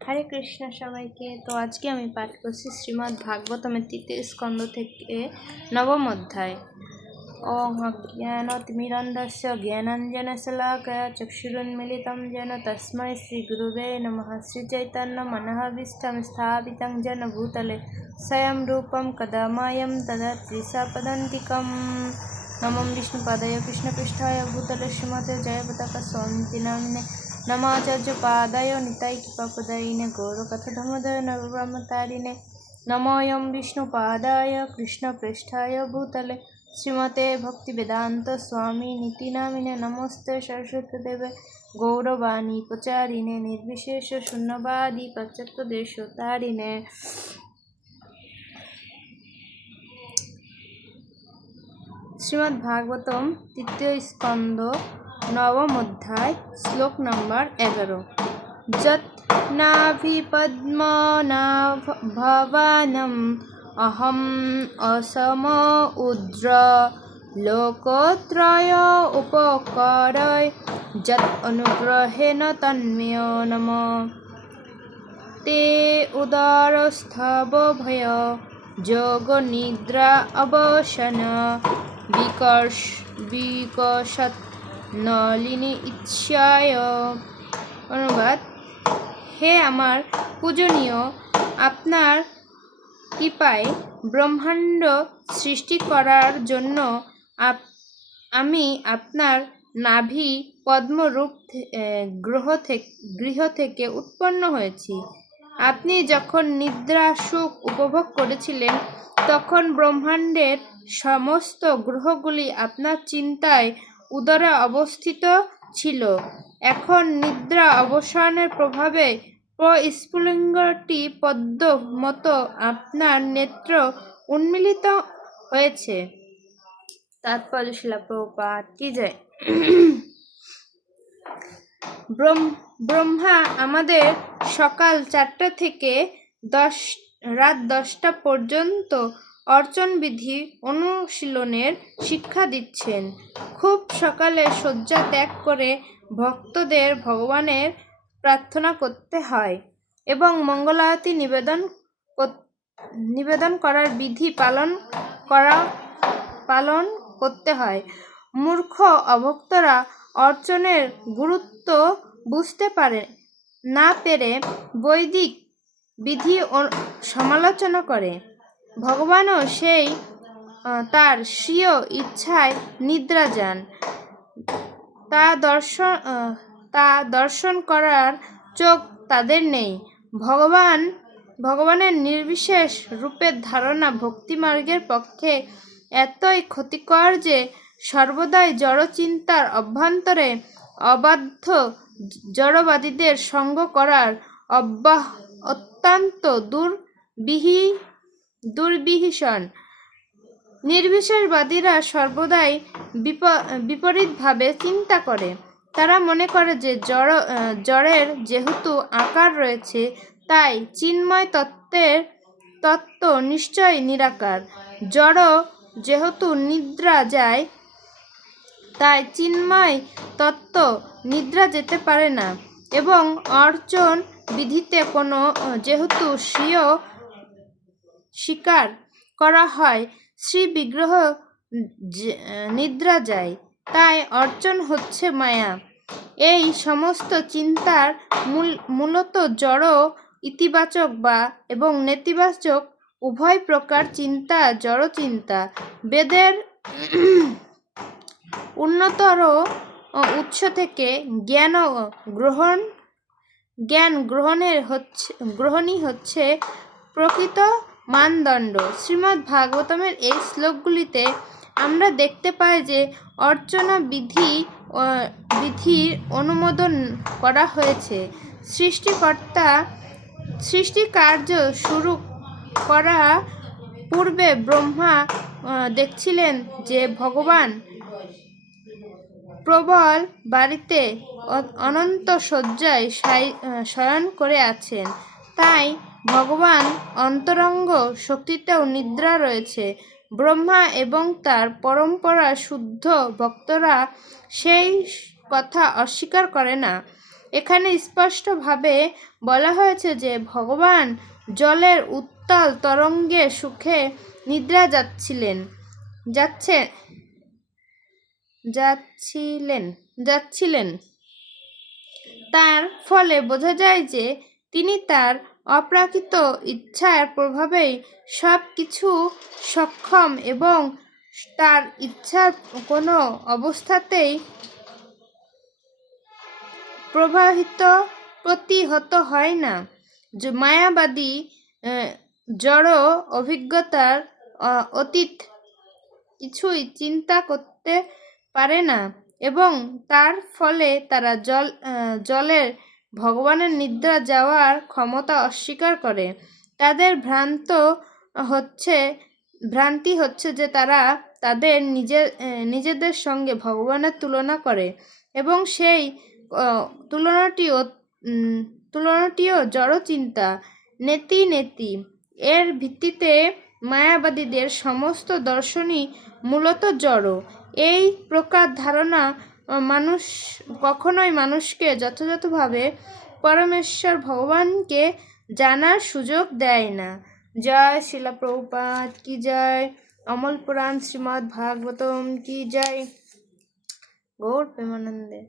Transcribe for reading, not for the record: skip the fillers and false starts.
হরে কৃষ্ণ সবাইকে। তো আজকে আমি পাঠ করছি শ্রীমদ্ ভাগবতমের ৩য় স্কন্ধ থেকে ৯ম অধ্যায়। ওং অজ্ঞানতিমিরন্ধস্য জ্ঞানাঞ্জনশলাকয়া চক্ষুরুন্মিলিतं येन তস্मै শ্রীগুরুবে নমঃ। শ্রীচৈতন্যমনঃভীষ্টং স্থাপিतं येन ভূতলে স্বয়ং রূপং কদা মह्यं দদাতি স্বপদান্তিকं। নমো বিষ্ণুপাদায় কৃষ্ণপৃষ্ঠায় ভূতলে শ্রীমতে জয়পতাকা স্বামীতি নামিনে নমো আচার্যপাদায় নিতাই কৃপাপদায়িনে গৌরকথা ধর্মোদয় নবব্রহ্মচারিণে নমোऽয়ং বিষ্ণুপাদায় কৃষ্ণপৃষ্ঠায় ভূতলে শ্রীমতে ভক্তিবেদান্ত স্বামী নীতি নামিনে নমস্তে সরস্বতী দেবে গৌরবাণী প্রচারিণে নির্বিশেষ শূন্যবাদী পাশ্চাত্যদেশতারিণে। শ্রীমদ্ ভাগবতম ৩য় স্কন্ধ ৯ম অধ্যায় শ্লোক নম্বর ১১। যৎ নাভিপদ্মনাভবানম অহম অসম উদ্র লোকত্রয় উপকারয় যৎ অনুগ্রহেণ তন্মেয় নম। তে উদারস্থব ভয় যোগ নিদ্রা অবসন বিকশত নলিনী ইচ্ছায়। অনুবাদ: হে আমার পূজনীয়, আপনার কৃপায় ব্রহ্মাণ্ড সৃষ্টি করার জন্য আমি আপনার নাভি পদ্মরূপ গৃহ থেকে উৎপন্ন হয়েছি। আপনি যখন নিদ্রা সুখ উপভোগ করেছিলেন, তখন ব্রহ্মাণ্ডের সমস্ত গ্রহগুলি আপনার চিন্তায় উদরে অবস্থিত ছিল। এখন নিদ্রা অবসানের প্রভাবে প্রস্ফুলিঙ্গটি পদ্ম মতো আপনার নেত্র উন্মিলিত হয়েছে। তাৎপর্য: শ্রীল প্রভুপাদ কি জয়। ব্রহ্মা আমাদের সকাল 4টা থেকে রাত 10টা পর্যন্ত অর্চন বিধি অনুশীলনের শিক্ষা দিচ্ছেন। খুব সকালে শয্যা ত্যাগ করে ভক্তদের ভগবানের প্রার্থনা করতে হয় এবং মঙ্গলারতি নিবেদন করার বিধি পালন করতে হয়। মূর্খ অভক্তরা অর্চনের গুরুত্ব বুঝতে না পেরে বৈদিক বিধি সমালোচনা করে। ভগবানও তার স্বীয় ইচ্ছায় নিদ্রা যান। তা দর্শন করার চোখ তাদের নেই। ভগবানের নির্বিশেষ রূপের ধারণা ভক্তিমার্গের পক্ষে এতই ক্ষতিকর যে সর্বদাই জড়চিন্তার অভ্যন্তরে অবাধ্য জড়বাদীদের সঙ্গ করার অত্যন্ত দুর্বিষহ। নির্বিশেষবাদীরা সর্বদাই বিপরীতভাবে চিন্তা করে। তারা মনে করে যে জড়ের যেহেতু আকার রয়েছে, তাই চিন্ময় তত্ত্ব নিশ্চয়ই নিরাকার। জড় যেহেতু নিদ্রা যায়, তাই চিন্ময় তত্ত্ব নিদ্রা যেতে পারে না। এবং অর্চন বিধিতে যেহেতু স্বীয় স্বীকার করা হয়, শ্রী বিগ্রহ নিদ্রা যায়, তাই অর্চন হচ্ছে মায়া। এই সমস্ত চিন্তার মূলত জড় ইতিবাচক এবং নেতিবাচক উভয় প্রকার চিন্তা জড় চিন্তা। বেদের উন্নতর উৎস থেকে জ্ঞান গ্রহণই হচ্ছে প্রকৃত মানদণ্ড। শ্রীমদ্ ভাগবতমের এই শ্লোকগুলিতে আমরা দেখতে পাই যে অর্চনা বিধির অনুমোদন করা হয়েছে। সৃষ্টিকার্য শুরু করার পূর্বে ব্রহ্মা দেখছিলেন যে ভগবান প্রবল বাড়িতে অনন্ত শয্যায় শয়ন করে আছেন। তাই ভগবান অন্তরঙ্গ শক্তিতেও নিদ্রা রয়েছে। ব্রহ্মা এবং তার পরম্পরা শুদ্ধ ভক্তরা সেই কথা অস্বীকার করে না। এখানে স্পষ্টভাবে বলা হয়েছে যে ভগবান জলের উত্তাল তরঙ্গে সুখে নিদ্রা যাচ্ছিলেন। তার ফলে বোঝা যায় যে তিনি তার অপ্রাকৃত ইচ্ছার প্রভাবেই সব কিছু সক্ষম এবং তার ইচ্ছার কোনো অবস্থাতেই প্রতিহত হয় না। মায়াবাদী জড় অভিজ্ঞতার অতীত কিছুই চিন্তা করতে পারে না এবং তার ফলে তারা জলের ভগবানের নিদ্রা যাওয়ার ক্ষমতা অস্বীকার করে। তাদের ভ্রান্তি হচ্ছে যে তারা তাদের নিজেদের সঙ্গে ভগবানের তুলনা করে এবং সেই তুলনাটিও জড় চিন্তা, নেতি। এর ভিত্তিতে মায়াবাদীদের সমস্ত দর্শনই মূলত জড়। এই প্রকার ধারণা কখনোই মানুষকে যথাযথভাবে পরমেশ্বর ভগবানকে জানার সুযোগ দেয় না। জয় শিলা প্রভুপাদ কি জয়। অমল পুরাণ শ্রীমদ্ ভাগবতম কি জয়। গৌর প্রেমানন্দে।